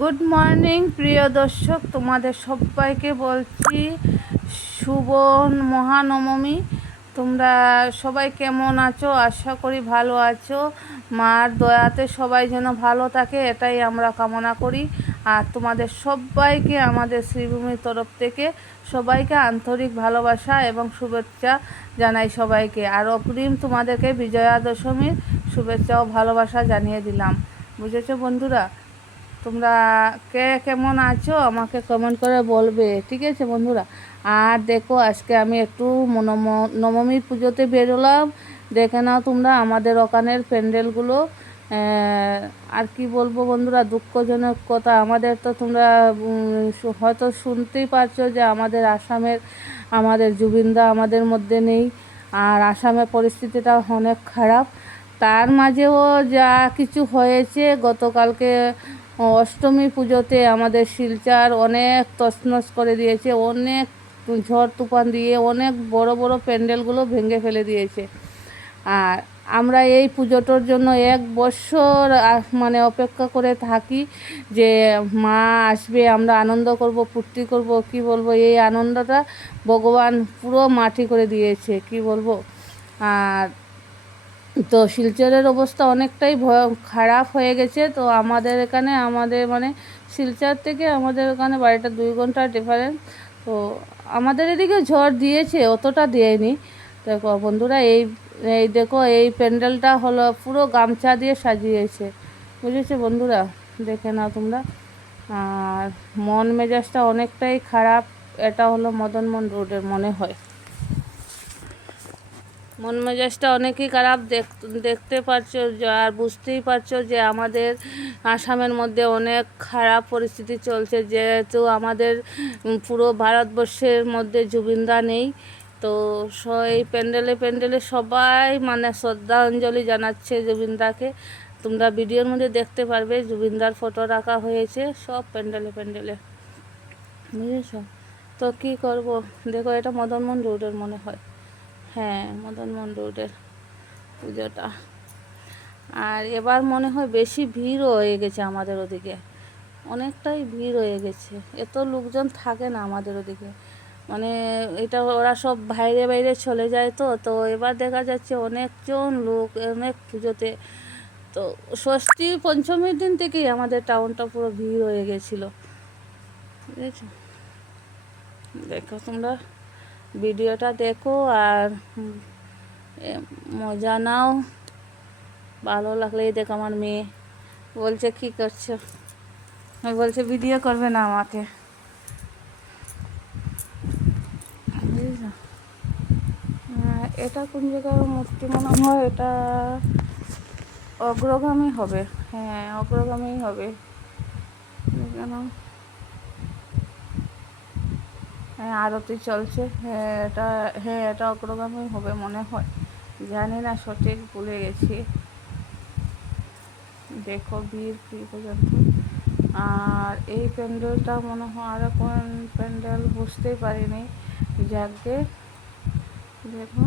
Good morning প্রিয় দর্শক, তোমাদের সবাইকে বলছি শুভ মহানবমী। তোমরা সবাই কেমন আছো? আশা করি ভালো আছো। মার দয়াতে সবাই যেন ভালো থাকে, এটাই আমরা কামনা করি। আর তোমাদের সবাইকে আমাদের শ্রীভূমির তরফ থেকে সবাইকে আন্তরিক ভালোবাসা এবং শুভেচ্ছা জানাই সবাইকে। আর অগ্রিম তোমাদেরকে বিজয়া দশমীর শুভেচ্ছা ও ভালোবাসা জানিয়ে দিলাম। বুঝেছো বন্ধুরা? তোমরা কে কেমন আছো আমাকে কমেন্ট করে বলবে, ঠিক আছে বন্ধুরা? আর দেখো, আজকে আমি একটু নবমীর পুজোতে বেরোলাম। দেখে নাও তোমরা আমাদের ওখানের প্যান্ডেলগুলো। আর কি বলবো বন্ধুরা, দুঃখজনক কথা, আমাদের তো তোমরা হয়তো শুনতেই পারছো যে আমাদের আসামের আমাদের জুবিনদা আমাদের মধ্যে নেই। আর আসামের পরিস্থিতিটা অনেক খারাপ। তার মাঝেও যা কিছু হয়েছে, গতকালকে অষ্টমী পুজোতে আমাদের শিলচর অনেক তছনছ করে দিয়েছে, অনেক ঝড় তুফান দিয়ে অনেক বড় বড় প্যান্ডেলগুলো ভেঙে ফেলে দিয়েছে। আর আমরা এই পুজোটার জন্য 1 বছর মানে অপেক্ষা করে থাকি যে মা আসবে, আমরা আনন্দ করব, ফুর্তি করব। কি বলবো, এই আনন্দটা ভগবান পুরো মাটি করে দিয়েছে, কি বলবো। আর তো শিলচরের অবস্থা অনেকটাই খারাপ হয়ে গেছে। তো আমাদের এখানে মানে শিলচর থেকে আমাদের এখানে বাড়িটা 2 ঘন্টা ডিফারেন্স। তো আমাদের এদিকে ঝড় দিয়েছে, অতটা দেয়নি। দেখো বন্ধুরা, এই এই দেখো, এই প্যান্ডেলটা হলো পুরো গামছা দিয়ে সাজিয়েছে, বুঝেছো বন্ধুরা? দেখে নাও তোমরা। আর মন মেজাজটা অনেকটাই খারাপ। এটা হলো মদনমোহন রোডের মনে হয়। মন মেজাজটা অনেকই খারাপ, দেখতে পারছো আর বুঝতেই পারছো যে আমাদের আসামের মধ্যে অনেক খারাপ পরিস্থিতি চলছে, যেহেতু আমাদের পুরো ভারতবর্ষের মধ্যে জুবিনদা নেই। তো এই প্যান্ডেলে প্যান্ডেলে সবাই মানে শ্রদ্ধাঞ্জলি জানাচ্ছে জুবিনদাকে। তোমরা ভিডিওর মধ্যে দেখতে পারবে, জুবিনদার ফটো রাখা হয়েছে সব প্যান্ডেলে প্যান্ডেলে, বুঝেছো? তো কী করব, দেখো এটা মদনমোহন রোডের মনে হয়। হ্যাঁ, মদনমোহন রোডের পুজোটা। আর এবার মনে হয় বেশি ভিড়ও হয়ে গেছে আমাদের ওদিকে, অনেকটাই ভিড় হয়ে গেছে। এত লোকজন থাকে না আমাদের ওদিকে, মানে এটা ওরা সব বাইরে বাইরে চলে যায়। তো তো এবার দেখা যাচ্ছে অনেকজন লোক অনেক পুজোতে। তো ষষ্ঠী পঞ্চমীর দিন থেকেই আমাদের টাউনটা পুরো ভিড় হয়ে গেছিলো, বুঝেছো? দেখো তোমরা ভিডিওটা দেখো আর মজা নাও। ভালো লাগলেই দেখো, আমার মেয়ে বলছে কী করছো, বলছে ভিডিও করবে না আমাকে, বুঝেছো? এটা কোন জায়গার মূর্তি মনে হয়, এটা অগ্রগামী হবে। হ্যাঁ, অগ্রগামী হবে। কেন? হ্যাঁ, আরতি চলছে। হ্যাঁ, এটা অগ্রগামী হবে মনে হয়, জানি না সঠিক, ভুলে গেছি। দেখো ভিড় কী পর্যন্ত। আর এই প্যান্ডেলটা মনে হয় আরও কোন প্যান্ডেল বুঝতেই পারিনি। যাকে দেখো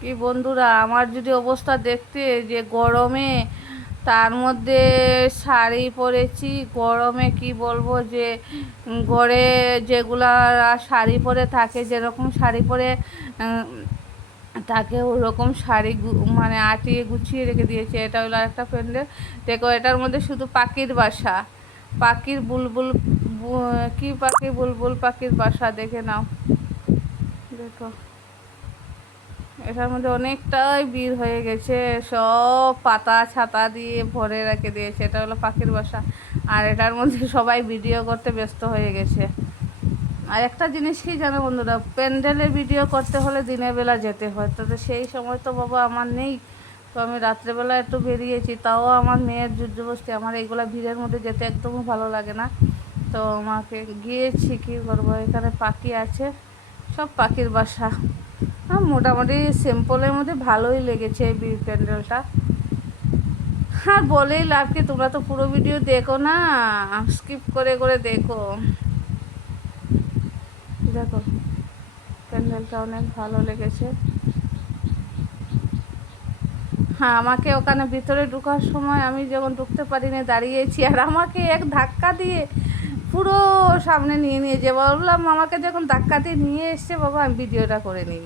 কি বন্ধুরা, আমার যদি অবস্থা দেখতে, যে গরমে তার মধ্যে শাড়ি পরেছি, গরমে কি বলবো, যে ঘরে যেগুলা শাড়ি পরে থাকে, যেরকম শাড়ি পরে তাকে ওরকম শাড়ি মানে আটিয়ে গুছিয়ে রেখে দিয়েছে। এটা হলো একটা প্যান্ডেল। দেখো এটার মধ্যে শুধু পাখির বাসা, পাখির বুলবুল, কি পাখি, বুলবুল পাখির বাসা, দেখে নাও। দেখো এটার মধ্যে অনেকটাই ভিড় হয়ে গেছে, সব পাতা ছাতা দিয়ে ভরে রেখে দিয়েছে। এটা হলো পাখির বাসা। আর এটার মধ্যে সবাই ভিডিও করতে ব্যস্ত হয়ে গেছে। আর একটা জিনিস কি জানো বন্ধুরা, প্যান্ডেলে ভিডিও করতে হলে দিনের বেলা যেতে হয়। তো সেই সময় তো বাবা আমার নেই। তো আমি রাত্রেবেলা একটু বেরিয়েছি, তাও আমার মেয়ের জোরজবস্তি, আমার এইগুলো ভিড়ের মধ্যে যেতে একদমই ভালো লাগে না। তো আমাকে গিয়েছি, কী করবো, এখানে পাখি আছে, সব পাখির বাসা। মোটামুটি সিম্পলের মধ্যে ভালোই লেগেছে এই প্যান্ডেলটা। আর বলেই লাভ কি, তোমরা তো পুরো ভিডিও দেখো না, স্কিপ করে করে দেখো। দেখো প্যান্ডেলটা অনেক ভালো লেগেছে। হ্যাঁ, আমাকে ওখানে ভিতরে ঢোকার সময় আমি যখন ঢুকতে পারিনি দাঁড়িয়েছি, আর আমাকে এক ধাক্কা দিয়ে পুরো সামনে নিয়ে নিয়েছে। বললাম আমাকে যখন ধাক্কা দিয়ে নিয়ে এসছে বাবা আমি ভিডিওটা করে নিই।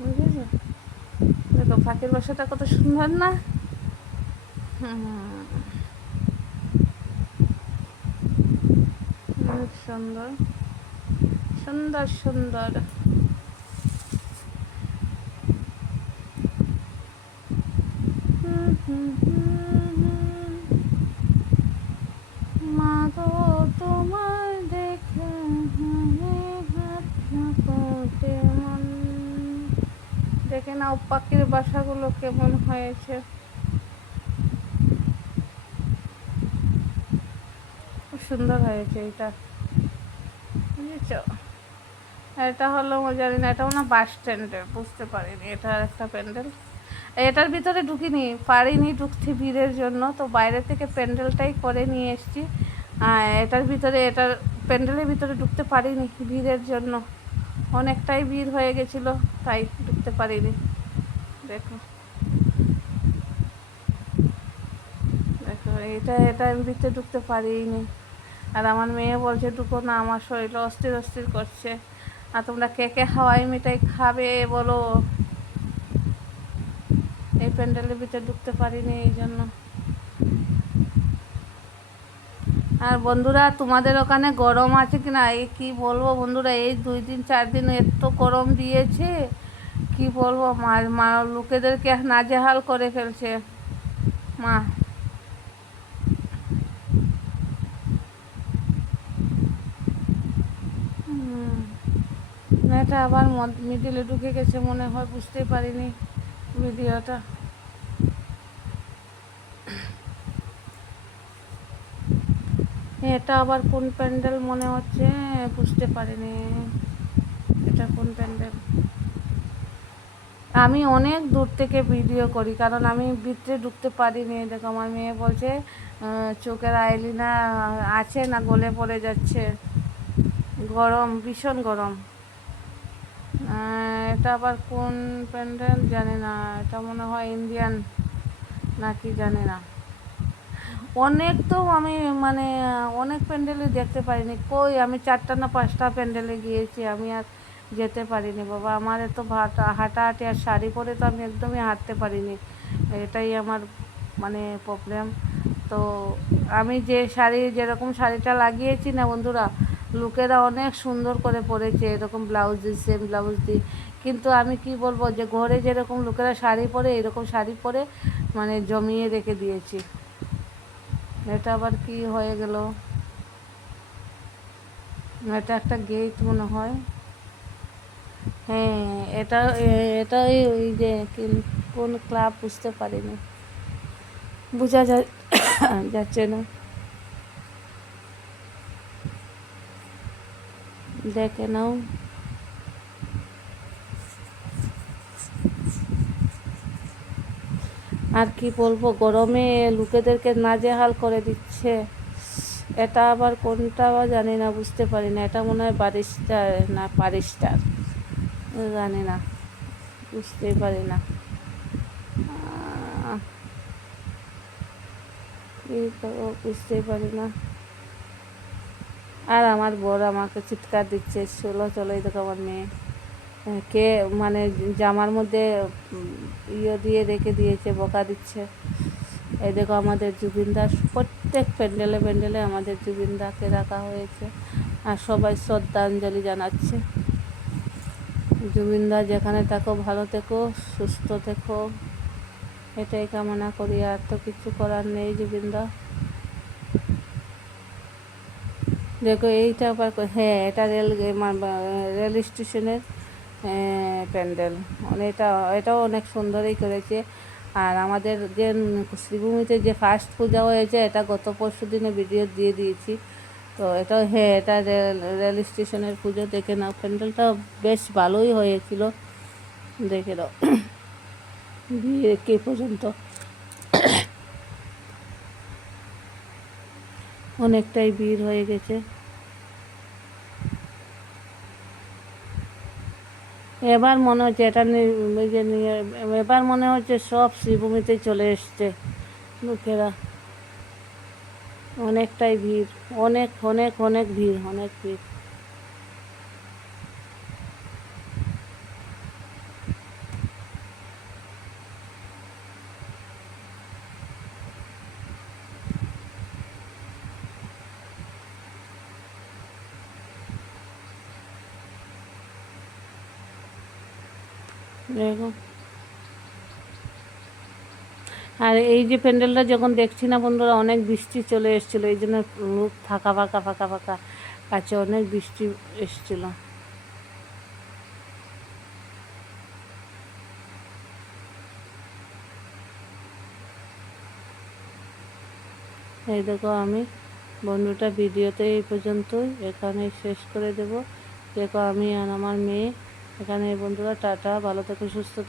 বুঝেছো? দেখো পাখির বাসাটা কত সুন্দর না? হুম, অনেক সুন্দর সুন্দর সুন্দর। মা গো তোমায় দেখে কেমন, দেখে নাও পাখির বাসাগুলো কেমন হয়েছে, খুব সুন্দর হয়েছে এটা। বুঝেছ? এটা হলো জানি না, এটা না বাস স্ট্যান্ডের, বুঝতে পারিনি এটা একটা প্যান্ডেল। এটার ভিতরে ঢুকিনি, পারিনি ঢুকতে ভিড়ের জন্য, তো বাইরে থেকে প্যান্ডেলটাই করে নিয়ে এসেছি। এটার ভিতরে, এটার প্যান্ডেলের ভিতরে ঢুকতে পারিনি ভিড়ের জন্য, অনেকটাই ভিড় হয়ে গেছিলো, তাই ঢুকতে পারিনি। দেখো দেখো, এটা আমি ভিতরে ঢুকতে পারিনি। আর আমার মেয়ে বলছে ঢুকো না, আমার শরীর অস্থির অস্থির করছে। আর তোমরা কে কে হাওয়াই মিঠাই খাবে বলো? এই প্যান্ডেলের ভিতরে ঢুকতে পারিনি এই জন্য। আর বন্ধুরা তোমাদের ওখানে গরম আছে কি না? এই কী বলবো বন্ধুরা, এই 2 দিন 4 দিন এত গরম দিয়েছে, কি বলবো, মা লোকেদেরকে নাজেহাল করে ফেলছে মা। এটা আবার মিডিলে ঢুকে গেছে মনে হয়, বুঝতেই পারিনি ভিডিওটা। এটা আবার কোন প্যান্ডেল মনে হচ্ছে, বুঝতে পারিনি এটা কোন প্যান্ডেল। আমি অনেক দূর থেকে ভিডিও করি, কারণ আমি ভিতরে ঢুকতে পারিনি। দেখো আমার মেয়ে বলছে চোখের আইলিনা আছে না গলে পড়ে যাচ্ছে, গরম, ভীষণ গরম। এটা আবার কোন প্যান্ডেল জানি না, এটা মনে হয় ইন্ডিয়ান নাকি জানি না। অনেক তো আমি মানে অনেক প্যান্ডেলে দেখতে পারিনি, কই আমি 4টা না 5টা প্যান্ডেলে গিয়েছি, আমি আর যেতে পারিনি বাবা। আমার এত হাঁটাহাঁটি, আর শাড়ি পরে তো আমি একদমই হাঁটতে পারিনি, এটাই আমার মানে প্রবলেম। তো আমি যে যেরকম শাড়িটা লাগিয়েছি না বন্ধুরা, লোকেরা অনেক সুন্দর করে পরেছে এরকম ব্লাউজ দিয়ে, সেম ব্লাউজ দিয়ে। কিন্তু আমি কি বলবো, যে ঘরে যেরকম লোকেরা শাড়ি পরে, এরকম শাড়ি পরে মানে জমিয়ে রেখে দিয়েছি। এটা আবার কি হয়ে গেল? এটা একটা গেট মনে হয়। হ্যাঁ, এটা ওই যে কোন ক্লাব বুঝতে পারিনি, বোঝা যাচ্ছে না। দেখে নাও। আর কি বলবো, গরমে লোকেদেরকে নাজেহাল করে দিচ্ছে। এটা আবার কোনটা জানি না, বুঝতে পারি না। এটা মনে হয় বারিস্টার না পারিস্টার, জানি না, বুঝতেই পারি না। কি করবো বুঝতেই পারি না। আর আমার বর আমাকে চিৎকার দিচ্ছে, চলো চলো। এই দেখো আমার মেয়ে কে মানে জামার মধ্যে ইয়ে দিয়ে রেখে দিয়েছে, বকা দিচ্ছে। এই দেখো আমাদের জুবিনদার, প্রত্যেক প্যান্ডেলে প্যান্ডেলে আমাদের জুবিনদাকে রাখা হয়েছে, আর সবাই শ্রদ্ধাঞ্জলি জানাচ্ছে। জুবিনদা যেখানে থাকো ভালো থেকো, সুস্থ থেকো, এটাই কামনা করি। আর তো কিছু করার নেই জুবিনদা। দেখো এইটা আবার, হ্যাঁ এটা রেল স্টেশনের প্যান্ডেল, মানে এটাও অনেক সুন্দরই করেছে। আর আমাদের যে শ্রীভূমিতে যে ফার্স্ট পূজা হয়েছে, এটা গত পরশু দিনে ভিডিও দিয়ে দিয়েছি। তো এটাও, হ্যাঁ এটা রেল স্টেশনের পুজো। দেখে নাও, প্যান্ডেলটা বেশ ভালোই হয়েছিল, দেখে নাও বিয়ে কে পর্যন্ত অনেকটাই ভিড় হয়ে গেছে। এবার মনে হচ্ছে ওই যে এবার মনে হচ্ছে সব শ্রীভূমিতে চলে এসছে লোকেরা। অনেকটাই ভিড়, অনেক অনেক অনেক ভিড়, অনেক ভিড়। দেখুন, আর এই যে প্যান্ডেলটা যখন দেখছি না বন্ধুরা, অনেক বৃষ্টি চলে এসেছিলো, এই জন্য রূপ ফাঁকা ফাঁকা ফাঁকা ফাঁকা কাছে অনেক বৃষ্টি এসেছিলো। এই দেখো, আমি বন্ধুটা ভিডিওতে এই পর্যন্তই এখানে শেষ করে দেব। দেখো, আমি আর আমার মেয়ে এখানে। বন্ধুরা টাটা, ভালো থেকো, সুস্থ